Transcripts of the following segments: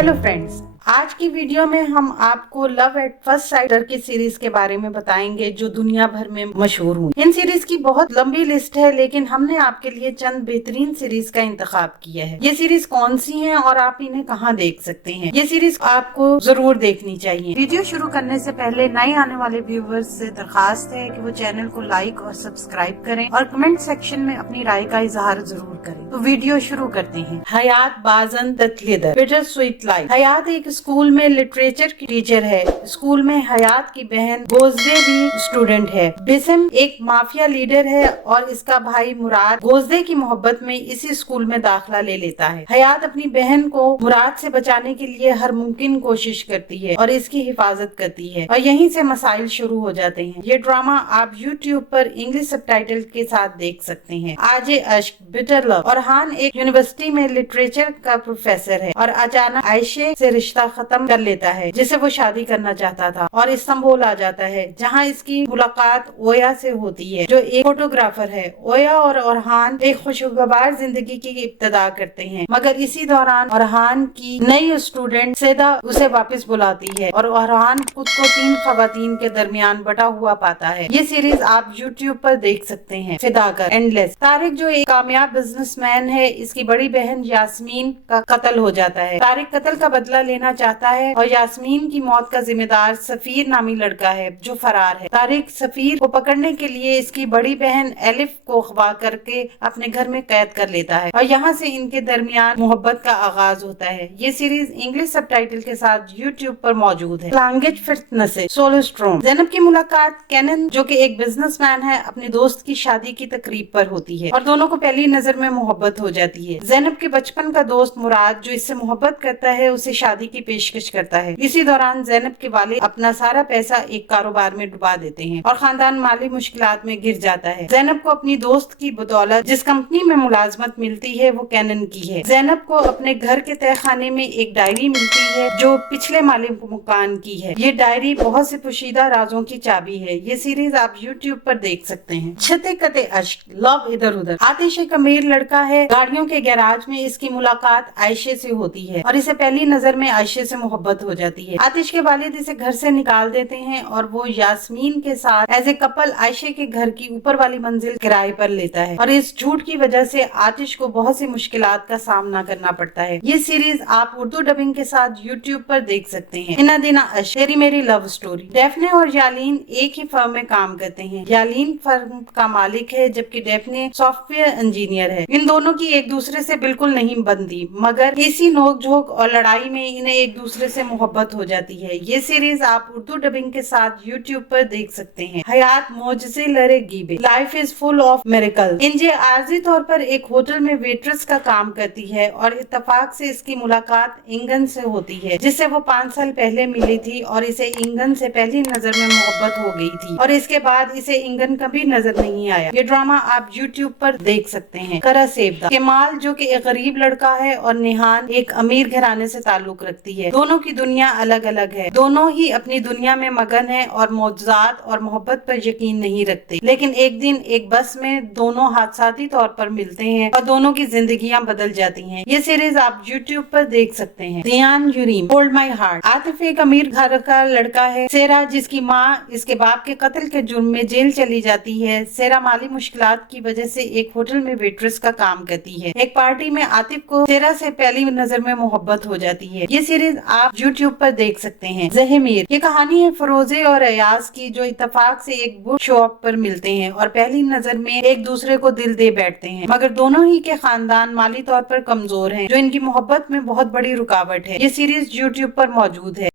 Hello friends, आज की video में हम आपको लव एट फर्स्ट साइट की सीरीज के बारे में बताएंगे जो दुनिया भर में मशहूर हुई। इन सीरीज की बहुत लंबी लिस्ट है, लेकिन हमने आपके लिए चंद बेहतरीन सीरीज का इंतखाब किया है। ये सीरीज कौन सी हैं और आप इन्हें कहां देख सकते हैं, ये सीरीज आपको जरूर देखनी चाहिए। वीडियो शुरू करने से पहले नए आने वाले व्यूवर्स से दरखास्त है कि वो चैनल को लाइक और सब्सक्राइब करें और कमेंट सेक्शन में अपनी राय का इजहार जरूर करें। तो वीडियो शुरू करते हैं। हयात बाजन ततलिदर बिटर स्वीट लाइफ। हयात एक स्कूल में लिटरेचर की टीचर है। स्कूल में हयात की बहन गोजदे भी स्टूडेंट है। बिसम एक माफिया लीडर है और इसका भाई मुराद गोजदे की मोहब्बत में इसी स्कूल में दाखिला ले लेता है। हयात अपनी बहन को मुराद से बचाने के लिए हर मुमकिन कोशिश करती है और इसकी हिफाजत करती है और यहीं से मसाइल शुरू हो जाते हैं। ये ड्रामा आप YouTube पर इंग्लिश सबटाइटल के साथ देख सकते हैं। आजे अश्क बिटर लव। और हान एक यूनिवर्सिटी में लिटरेचर का प्रोफेसर है और अचानक आयशे से रिश्ता खत्म कर लेता है जिसे वो शादी करना चाहता था और इस्तांबुल आ जाता है, जहाँ इसकी मुलाकात ओया से होती है जो एक फोटोग्राफर है। ओया और अरहान एक खुशगवार जिंदगी की इब्तिदा करते हैं, मगर इसी दौरान अरहान की नई स्टूडेंट सेदा उसे वापस बुलाती है और अरहान खुद को 3 खवातीन के दरमियान बटा हुआ पाता है। ये सीरीज आप YouTube पर देख सकते हैं। फिदाकर एंडलेस। तारिक जो एक कामयाब बिजनेसमैन है, इसकी बड़ी बहन यास्मीन का कत्ल हो जाता है। तारिक कत्ल का बदला लेना चाहता है और यास्मीन की मौत का जिम्मेदार सफीर नामी लड़का है जो फरार है। तारिक सफीर को पकड़ने के लिए इसकी बड़ी बहन एलिफ को अगवा करके अपने घर में कैद कर लेता है और यहाँ से इनके दरमियान मोहब्बत का आगाज होता है। ये सीरीज इंग्लिश सबटाइटल के साथ YouTube पर मौजूद है। Language fitness सोलोस्ट्रोम। ज़ैनब की मुलाकात कैनन जो कि एक बिजनेसमैन है अपने दोस्त की शादी की तकरीब पर होती है और दोनों को पहली नजर में मोहब्बत हो जाती है। ज़ैनब के बचपन का दोस्त मुराद जो इससे मोहब्बत करता है उसे शादी की पेशकश करता है। इसी दौरान ज़ैनब के वालिद अपना सारा पैसा एक कारोबार में डुबा देते हैं और खानदान माली मुश्किलात में घिर जाता है। ज़ैनब को अपनी दोस्त की बदौलत जिस कंपनी में मुलाजमत मिलती है वो कैनन की है। ज़ैनब को अपने घर के तहखाने में एक डायरी मिलती है जो पिछले मालिक मकान की है। ये डायरी बहुत से पोशीदा राजों की चाबी है। ये सीरीज आप YouTube पर देख सकते हैं। छते कते अश्क लव इधर उधर। आतिश एक अमीर लड़का है। गाड़ियों के गैराज में इसकी मुलाकात आयशे से होती है और इसे पहली नजर में आयशे से मोहब्बत हो जाती है। आतिश के वालिद इसे घर से निकाल देते हैं और वो यास्मीन के साथ एज ए कपल आयशे के घर की ऊपर वाली मंजिल किराए पर लेता है और इस झूठ की वजह से आतिश को बहुत सी मुश्किलात का सामना करना पड़ता है। ये सीरीज आप उर्दू डबिंग के साथ YouTube पर देख सकते हैं। इना दिना अश्क तेरी मेरी लव स्टोरी। डेफने और यालीन एक ही फर्म में काम करते हैं। यालीन फर्म का मालिक है जबकि डेफने सॉफ्टवेयर इंजीनियर है। इन दोनों की एक दूसरे से बिल्कुल नहीं बनती, मगर इसी नोक-झोंक और लड़ाई में इन्हें एक दूसरे से मोहब्बत हो जाती है। ये सीरीज आप उर्दू डबिंग के साथ YouTube पर देख सकते हैं। हयात मोजसे लरे गीबे। Life is full of miracle. इंजे आर्जी तौर पर एक होटल में वेट्रेस का काम करती है और इत्तेफाक से इसकी मुलाकात इंगन से होती है जिससे वो 5 साल पहले मिली थी और इसे इंगन से पहली नजर में मोहब्बत हो गई थी और इसके बाद इसे इंगन कभी नजर नहीं आया। ये ड्रामा आप YouTube पर देख सकते हैं। करा सेवदा। केमाल जो कि एक गरीब लड़का है और निहान एक अमीर घराने से ताल्लुक रखती है। दोनों की दुनिया अलग अलग है। दोनों ही अपनी दुनिया में मगन है और मौजूदात और मोहब्बत पर यकीन नहीं रखते, लेकिन एक दिन एक बस में दोनों हादसाती तौर पर मिलते हैं और दोनों की जिंदगियां बदल जाती हैं। ये सीरीज आप YouTube पर देख सकते हैं। दियान यूरीम होल्ड माई हार्ट। आतिफ एक अमीर घर का लड़का है। सेरा जिसकी माँ इसके बाप के कत्ल के जुर्म में जेल चली जाती है। सेरा माली मुश्किलात की वजह से एक होटल में वेट्रेस का काम करती है। एक पार्टी में आतिफ को सेरा से पहली नजर में मोहब्बत हो जाती है। ये सीरीज आप YouTube पर देख सकते हैं। जहमीर। ये कहानी है फरोजे और अयाज की जो इत्तेफाक से एक बुक शॉप पर मिलते हैं और पहली नजर में एक दूसरे को दिल दे बैठते हैं, मगर दोनों ही के खानदान माली तौर पर कमजोर हैं जो इनकी मोहब्बत में बहुत बड़ी रुकावट है। ये सीरीज YouTube पर मौजूद है।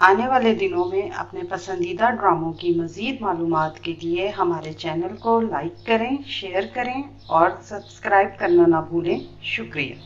आने वाले दिनों में अपने पसंदीदा ड्रामों की मजीद मालूमात के लिए हमारे चैनल को लाइक करें, शेयर करें और सब्सक्राइब करना ना भूलें। शुक्रिया।